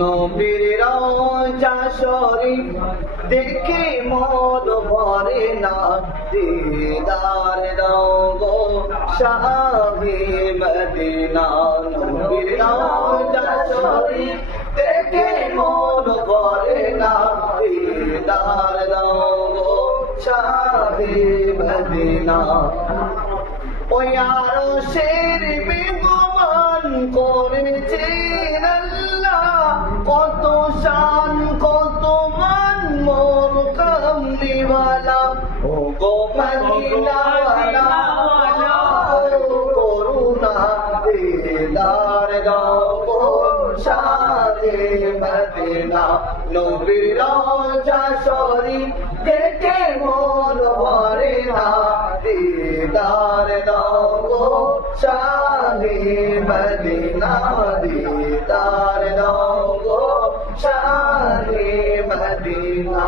নবীর রওজা শরীফ দেখে মন ভরে না, দিদার দাও গো শাহে মদিনা। নবীর রওজা শরীফ দেখে মন ভরে না, দিদার দাও গো শাহে মদিনা। ওই আরশের মেহমান করেছেন আল্লাহ, কত শান কত মান মোর কামলিওয়ালা। ও গো মদিনাওয়ালা করুণা দিদার দাও গো শাহে মদিনা। নবীর রওজা শরীফ দেখে মন ভরে না, দিদার দাও গো শাহে মদিনা। দিদার দাও গো শাহে মদিনা।